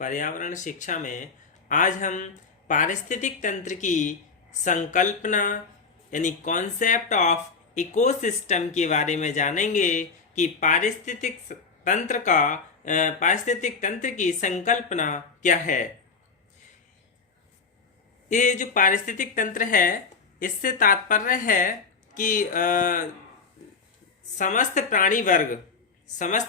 पर्यावरण शिक्षा में आज हम पारिस्थितिक तंत्र की संकल्पना यानी कॉन्सेप्ट ऑफ इकोसिस्टम के बारे में जानेंगे कि पारिस्थितिक तंत्र की संकल्पना क्या है। ये जो पारिस्थितिक तंत्र है, इससे तात्पर्य है कि समस्त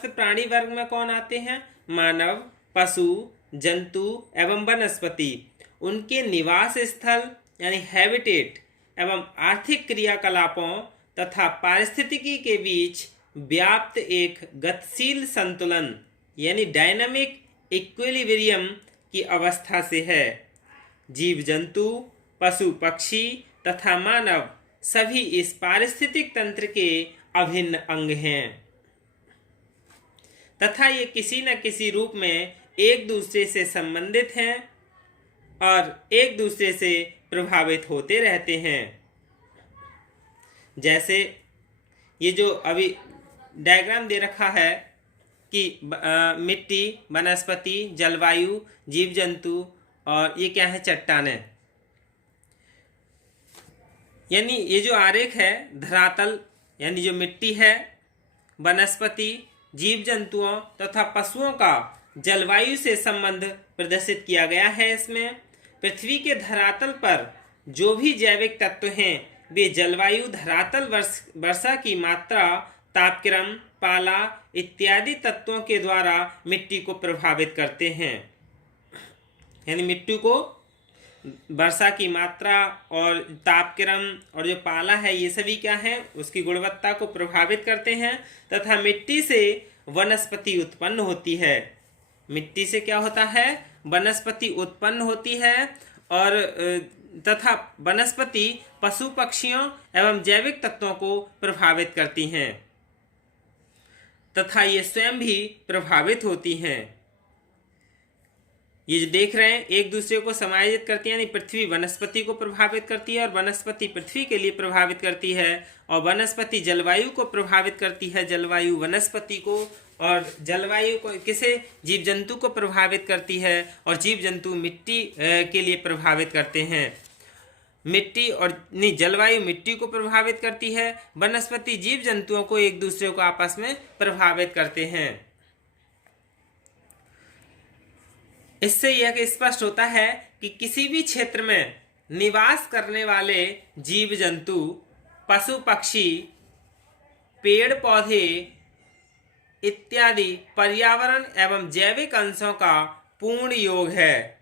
प्राणी वर्ग में कौन आते हैं? मानव, पशु, जंतु एवं वनस्पति, उनके निवास स्थल यानी हैबिटेट एवं आर्थिक क्रियाकलापों तथा पारिस्थितिकी के बीच व्याप्त एक गतिशील संतुलन यानी डायनामिक इक्विलिब्रियम की अवस्था से है। जीव जंतु, पशु पक्षी तथा मानव सभी इस पारिस्थितिक तंत्र के अभिन्न अंग हैं तथा ये किसी न किसी रूप में एक दूसरे से संबंधित हैं और एक दूसरे से प्रभावित होते रहते हैं। जैसे ये जो अभी डायग्राम दे रखा है कि मिट्टी, वनस्पति, जलवायु, जीव जंतु और ये क्या है? चट्टानें। यानी ये जो आरेख है, धरातल यानी जो मिट्टी है, वनस्पति, जीव जंतुओं तथा पशुओं का जलवायु से संबंध प्रदर्शित किया गया है। इसमें पृथ्वी के धरातल पर जो भी जैविक तत्व हैं वे जलवायु, धरातल वर्षा की मात्रा, तापक्रम, पाला इत्यादि तत्वों के द्वारा मिट्टी को प्रभावित करते हैं। यानी मिट्टी को वर्षा की मात्रा और तापक्रम और जो पाला है, ये सभी क्या है? उसकी गुणवत्ता को प्रभावित करते हैं तथा मिट्टी से वनस्पति उत्पन्न होती है। मिट्टी से क्या होता है? वनस्पति उत्पन्न होती है और तथा वनस्पति पशु पक्षियों एवं जैविक तत्वों को प्रभावित करती हैं तथा ये स्वयं भी प्रभावित होती हैं। ये जो देख रहे हैं, एक दूसरे को समायोजित करती है। यानी पृथ्वी वनस्पति को प्रभावित करती है और वनस्पति पृथ्वी के लिए प्रभावित करती है और वनस्पति जलवायु को प्रभावित करती है, जलवायु वनस्पति को, और जलवायु को किसे? जीव जंतु को प्रभावित करती है और जीव जंतु मिट्टी के लिए प्रभावित करते हैं। जलवायु मिट्टी को प्रभावित करती है, वनस्पति जीव जंतुओं को एक दूसरे को आपस में प्रभावित करते हैं। इससे यह स्पष्ट होता है कि किसी भी क्षेत्र में निवास करने वाले जीव जंतु, पशु पक्षी, पेड़ पौधे इत्यादि पर्यावरण एवं जैविक अंशों का पूर्ण योग है।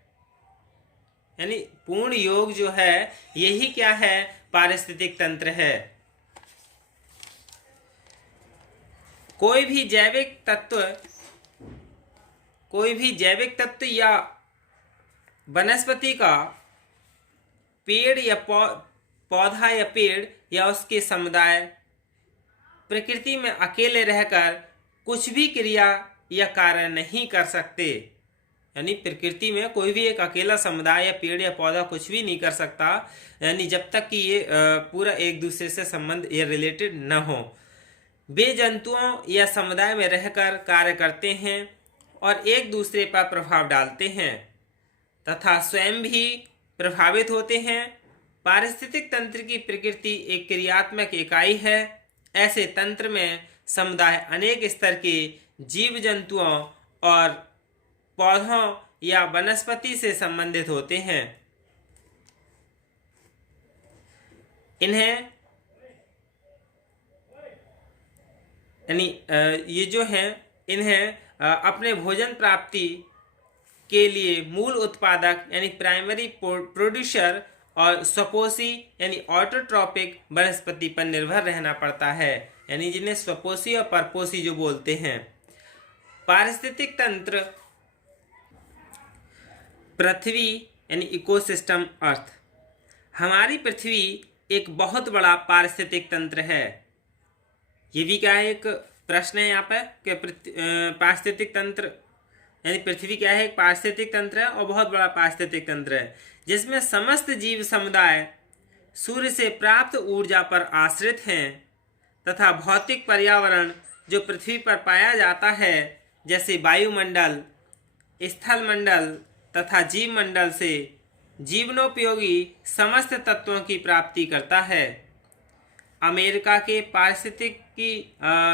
यानी पूर्ण योग जो है, यही क्या है? पारिस्थितिक तंत्र है। कोई भी जैविक तत्व या वनस्पति का पेड़ या पौधा या पेड़ या उसके समुदाय प्रकृति में अकेले रहकर कुछ भी क्रिया या कार्य नहीं कर सकते। यानी प्रकृति में कोई भी एक अकेला समुदाय या पेड़ या पौधा कुछ भी नहीं कर सकता, यानी जब तक कि ये पूरा एक दूसरे से संबंध या रिलेटेड न हो। वे जंतुओं या समुदाय में रहकर कार्य करते हैं और एक दूसरे पर प्रभाव डालते हैं तथा स्वयं भी प्रभावित होते हैं। पारिस्थितिक तंत्र की प्रकृति एक क्रियात्मक इकाई है। ऐसे तंत्र में समुदाय अनेक स्तर के जीव जंतुओं और पौधों या वनस्पति से संबंधित होते हैं। ये जो हैं, इन्हें अपने भोजन प्राप्ति के लिए मूल उत्पादक यानी प्राइमरी प्रोड्यूसर और स्वपोषी यानी ऑटोट्रॉपिक वनस्पति पर निर्भर रहना पड़ता है। यानी जिन्हें स्वपोषी और परपोषी जो बोलते हैं। पारिस्थितिक तंत्र पृथ्वी यानी इकोसिस्टम अर्थ। हमारी पृथ्वी एक बहुत बड़ा पारिस्थितिक तंत्र है। ये भी क्या है? एक प्रश्न है यहाँ पर कि पारिस्थितिक तंत्र यानी पृथ्वी क्या है? एक पारिस्थितिक तंत्र है और बहुत बड़ा पारिस्थितिक तंत्र है जिसमें समस्त जीव समुदाय सूर्य से प्राप्त ऊर्जा पर आश्रित हैं तथा भौतिक पर्यावरण जो पृथ्वी पर पाया जाता है, जैसे वायुमंडल, स्थल मंडल तथा जीव मंडल से जीवनोपयोगी समस्त तत्वों की प्राप्ति करता है। अमेरिका के पारिस्थितिकी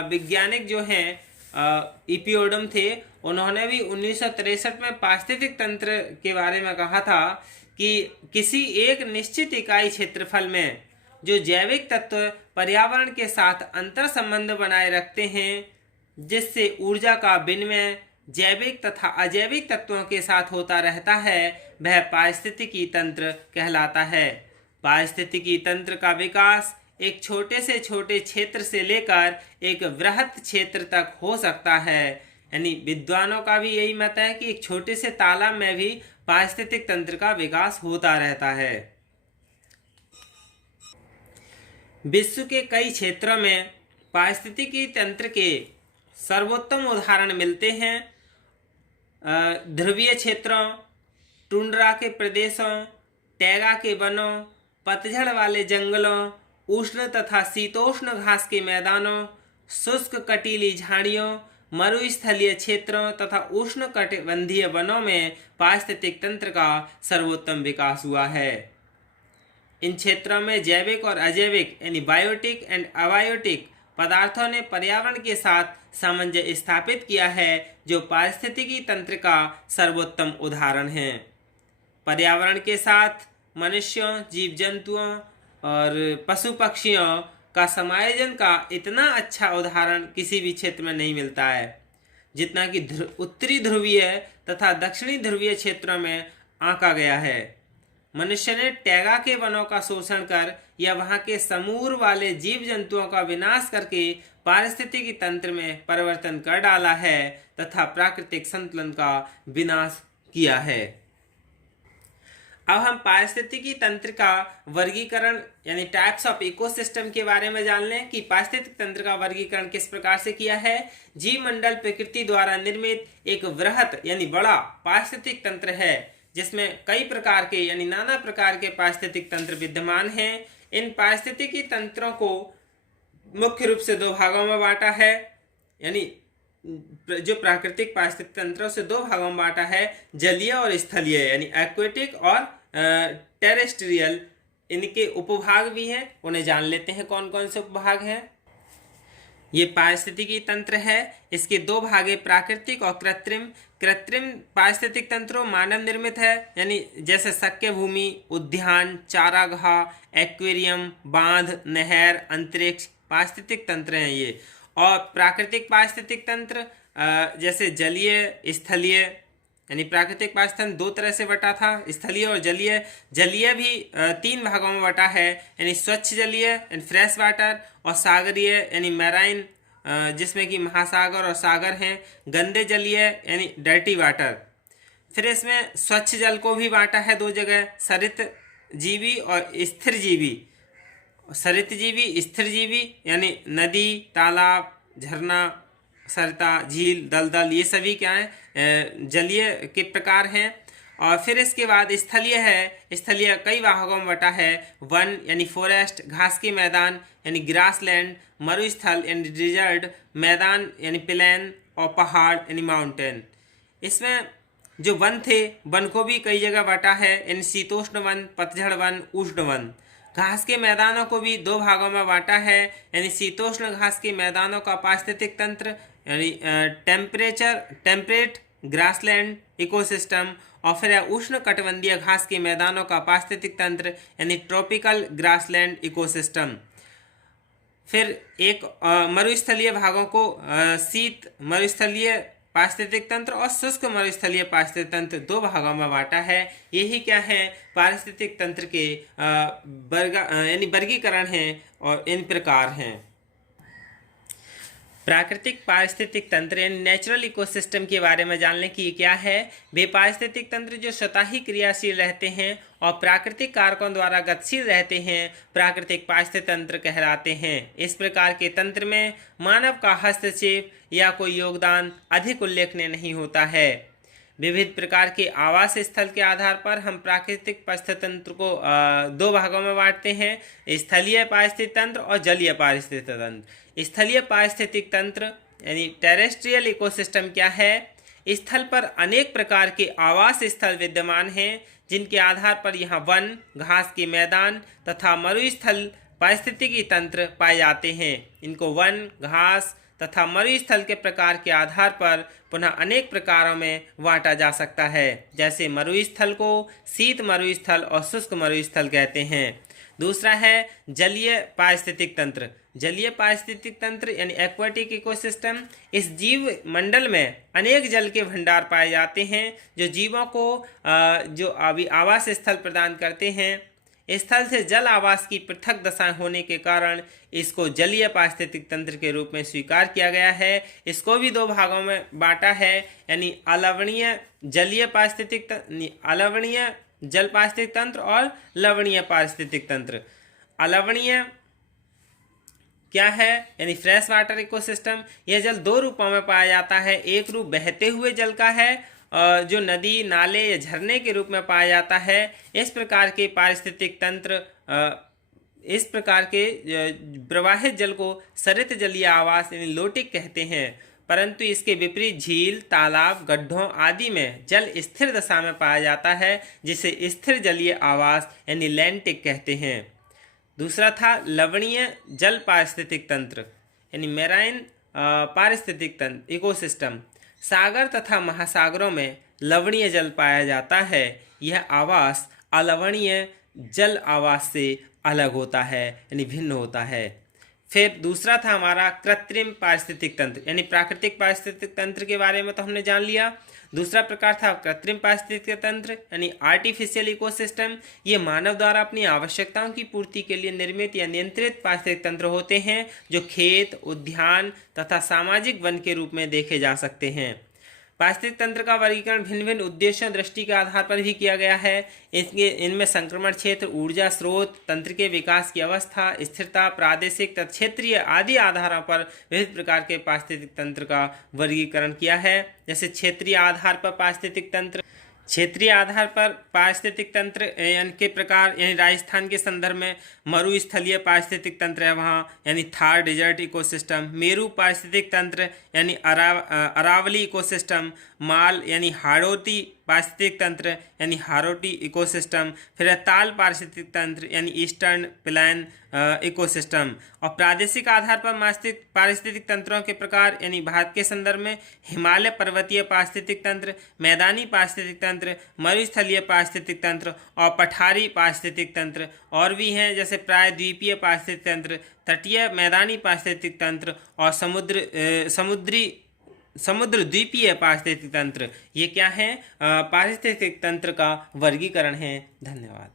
वैज्ञानिक जो हैं इपियोडम थे, उन्होंने भी 1963 में पारिस्थितिक तंत्र के बारे में कहा था कि किसी एक निश्चित इकाई क्षेत्रफल में जो जैविक तत्व पर्यावरण के साथ अंतर संबंध बनाए रखते हैं, जिससे ऊर्जा का विनिमय जैविक तथा अजैविक तत्वों के साथ होता रहता है, वह पारिस्थितिकी तंत्र कहलाता है। पारिस्थितिकी तंत्र का विकास एक छोटे से छोटे क्षेत्र से लेकर एक वृहत क्षेत्र तक हो सकता है। यानी विद्वानों का भी यही मत है कि एक छोटे से तालाब में भी पारिस्थितिक तंत्र का विकास होता रहता है। विश्व के कई क्षेत्रों में पारिस्थितिकी तंत्र के सर्वोत्तम उदाहरण मिलते हैं। ध्रुवीय क्षेत्रों, टुंड्रा के प्रदेशों, टैगा के वनों, पतझड़ वाले जंगलों, उष्ण तथा शीतोष्ण घास के मैदानों, शुष्क कटीली झाड़ियों, मरुस्थलीय क्षेत्रों तथा उष्ण कटिबंधीय वनों में पारिस्थितिक तंत्र का सर्वोत्तम विकास हुआ है। इन क्षेत्रों में जैविक और अजैविक यानी बायोटिक एंड अबायोटिक पदार्थों ने पर्यावरण के साथ सामंजस्य स्थापित किया है, जो पारिस्थितिकी तंत्र का सर्वोत्तम उदाहरण है। पर्यावरण के साथ मनुष्यों, जीव जंतुओं और पशु पक्षियों का समायोजन का इतना अच्छा उदाहरण किसी भी क्षेत्र में नहीं मिलता है, जितना कि उत्तरी ध्रुवीय तथा दक्षिणी ध्रुवीय क्षेत्रों में आंका गया है। मनुष्य ने टैगा के वनों का शोषण कर या वहां के समूह वाले जीव जंतुओं का विनाश करके पारिस्थितिकी तंत्र में परिवर्तन कर डाला है तथा प्राकृतिक संतुलन का विनाश किया है। अब हम पारिस्थितिकी तंत्र का वर्गीकरण यानी टाइप्स ऑफ इकोसिस्टम के बारे में जान लें कि पारिस्थितिक तंत्र का वर्गीकरण किस प्रकार से किया है। जीव मंडल प्रकृति द्वारा निर्मित एक वृहत यानी बड़ा पारिस्थितिक तंत्र है, जिसमें कई प्रकार के यानी नाना प्रकार के पारिस्थितिक तंत्र विद्यमान हैं। इन पारिस्थितिकी तंत्रों को मुख्य रूप से दो भागों में बांटा है, यानी जो प्राकृतिक पारिस्थितिक तंत्रों से दो भागों में बांटा है, जलीय और स्थलीय यानी एक्वेटिक और टेरेस्ट्रियल। इनके उपभाग भी हैं, उन्हें जान लेते हैं कौन कौन से उपभाग हैं। ये पारिस्थितिकी तंत्र है, इसके दो भाग है, प्राकृतिक और कृत्रिम। कृत्रिम पारिस्थितिक तंत्रों मानव निर्मित है, यानी जैसे शक्य भूमि, उद्यान, चारागाह, एक्वेरियम, बांध, नहर, अंतरिक्ष पारिस्थितिक तंत्र हैं ये। और प्राकृतिक पारिस्थितिक तंत्र जैसे जलीय, स्थलीय, यानी प्राकृतिक पारिस्थितिक तंत्र दो तरह से बटा था, स्थलीय और जलीय। जलीय भी तीन भागों में बटा है, यानी स्वच्छ जलीय यानी फ्रेश वाटर, और सागरीय यानी मैराइन जिसमें कि महासागर और सागर हैं, गंदे जलीय यानी डर्टी वाटर। फिर इसमें स्वच्छ जल को भी बांटा है दो जगह, सरित जीवी और स्थिर जीवी। सरित जीवी, स्थिर जीवी यानी नदी, तालाब, झरना, सरता, झील, दलदल, ये सभी क्या हैं, जलीय के प्रकार हैं। और फिर इसके बाद स्थलीय है। स्थलीय कई भागों में बटा है, वन यानी फॉरेस्ट, घास के मैदान यानी ग्रासलैंड, मरुस्थल यानी डिजर्ट, मैदान यानी प्लेन, और पहाड़ यानी माउंटेन। इसमें जो वन थे, वन को भी कई जगह बटा है, यानी शीतोष्ण वन, पतझड़ वन, उष्ण वन। घास के मैदानों को भी दो भागों में बांटा है, यानी शीतोष्ण घास के मैदानों का पारिस्थितिक तंत्र यानी टेम्परेट ग्रासलैंड इकोसिस्टम, और फिर उष्ण कटिबंधीय घास के मैदानों का पारिस्थितिक तंत्र यानी ट्रॉपिकल ग्रासलैंड इकोसिस्टम। फिर एक मरुस्थलीय भागों को शीत मरुस्थलीय पारिस्थितिक तंत्र और शुष्क मरुस्थलीय पारिस्थितिक तंत्र दो भागों में बांटा है। यही क्या है, पारिस्थितिक तंत्र के यानी वर्गीकरण हैं और इन प्रकार हैं। प्राकृतिक पारिस्थितिक तंत्र यानी नेचुरल इकोसिस्टम के बारे में जान लें कि ये क्या है। वे पारिस्थितिक तंत्र जो स्वतः ही क्रियाशील रहते हैं और प्राकृतिक कारकों द्वारा गतिशील रहते हैं, प्राकृतिक पारिस्थितिक तंत्र कहलाते हैं। इस प्रकार के तंत्र में मानव का हस्तक्षेप या कोई योगदान अधिक उल्लेखनीय नहीं होता है। विविध प्रकार के आवास स्थल के आधार पर हम प्राकृतिक पारिस्थितिक तंत्र को दो भागों में बांटते हैं, स्थलीय पारिस्थितिक तंत्र और जलीय पारिस्थितिक तंत्र। स्थलीय पारिस्थितिक तंत्र यानी टेरेस्ट्रियल इकोसिस्टम क्या है, स्थल पर अनेक प्रकार के आवास स्थल विद्यमान हैं, जिनके आधार पर यहाँ वन, घास के मैदान तथा मरुस्थल पारिस्थितिकी तंत्र पाए जाते हैं। इनको वन, घास तथा मरुस्थल के प्रकार के आधार पर पुनः अनेक प्रकारों में बांटा जा सकता है। जैसे मरुस्थल को शीत मरुस्थल और शुष्क मरुस्थल कहते हैं। दूसरा है जलीय पारिस्थितिक तंत्र। जलीय पारिस्थितिक तंत्र यानी एक्वाटिक इकोसिस्टम। इस जीव मंडल में अनेक जल के भंडार पाए जाते हैं, जो जीवों को जो अभी आवास स्थल प्रदान करते हैं। स्थल से जल आवास की पृथक दशाएं होने के कारण इसको जलीय पारिस्थितिक तंत्र के रूप में स्वीकार किया गया है। इसको भी दो भागों में बांटा है, यानी अलवणीय जलीय पारिस्थितिक अलवणीय जल पारिस्थितिक तंत्र और लवणीय पारिस्थितिक तंत्र। अलवणीय क्या है, यानी फ्रेश वाटर इकोसिस्टम। यह जल दो रूपों में पाया जाता है। एक रूप बहते हुए जल का है, जो नदी, नाले या झरने के रूप में पाया जाता है। इस प्रकार के पारिस्थितिक तंत्र, इस प्रकार के प्रवाहित जल को सरित जलीय आवास यानी लोटिक कहते हैं। परंतु इसके विपरीत झील, तालाब, गड्ढों आदि में जल स्थिर दशा में पाया जाता है, जिसे स्थिर जलीय आवास यानी लैंटिक कहते हैं। दूसरा था लवणीय जल पारिस्थितिक तंत्र यानी मैराइन पारिस्थितिक तंत्र इकोसिस्टम। सागर तथा महासागरों में लवणीय जल पाया जाता है। यह आवास अलवणीय जल आवास से अलग होता है, यानी भिन्न होता है। फिर दूसरा था हमारा कृत्रिम पारिस्थितिक तंत्र, यानी प्राकृतिक पारिस्थितिक तंत्र के बारे में तो हमने जान लिया। दूसरा प्रकार था कृत्रिम पारिस्थितिक तंत्र यानी आर्टिफिशियल इकोसिस्टम। ये मानव द्वारा अपनी आवश्यकताओं की पूर्ति के लिए निर्मित या नियंत्रित पारिस्थितिक तंत्र होते हैं, जो खेत, उद्यान तथा सामाजिक वन के रूप में देखे जा सकते हैं। पारिस्थितिक तंत्र का वर्गीकरण भिन्न भिन्न उद्देश्यों दृष्टि के आधार पर भी किया गया है। इनमें संक्रमण क्षेत्र, ऊर्जा स्रोत, तंत्र के विकास की अवस्था, स्थिरता, प्रादेशिक तथा क्षेत्रीय आदि आधारों पर विविध प्रकार के पारिस्थितिक तंत्र का वर्गीकरण किया है। जैसे क्षेत्रीय आधार पर पारिस्थितिक तंत्र, क्षेत्रीय आधार पर पारिस्थितिक तंत्र के प्रकार, यानी राजस्थान के संदर्भ में मरुस्थलीय पारिस्थितिक तंत्र है वहाँ, यानी थार डेजर्ट इकोसिस्टम। मेरू पारिस्थितिक तंत्र यानी अरावली इकोसिस्टम। माल यानी हाड़ौती पारिस्थितिक तंत्र यानी हाड़ौती इकोसिस्टम। फिर ताल पारिस्थितिक तंत्र यानी ईस्टर्न प्लेन इकोसिस्टम। और प्रादेशिक आधार पर पारिस्थितिक तंत्रों के प्रकार, यानी भारत के संदर्भ में हिमालय पर्वतीय पारिस्थितिक तंत्र, मैदानी पारिस्थितिक तंत्र, मरुस्थलीय पारिस्थितिक तंत्र और पठारी पारिस्थितिक तंत्र। और भी हैं जैसे प्रायद्वीपीय पारिस्थितिक तंत्र, तटीय मैदानी पारिस्थितिक तंत्र और समुद्र द्वीपीय पारिस्थितिक तंत्र। ये क्या है, पारिस्थितिक तंत्र का वर्गीकरण है। धन्यवाद।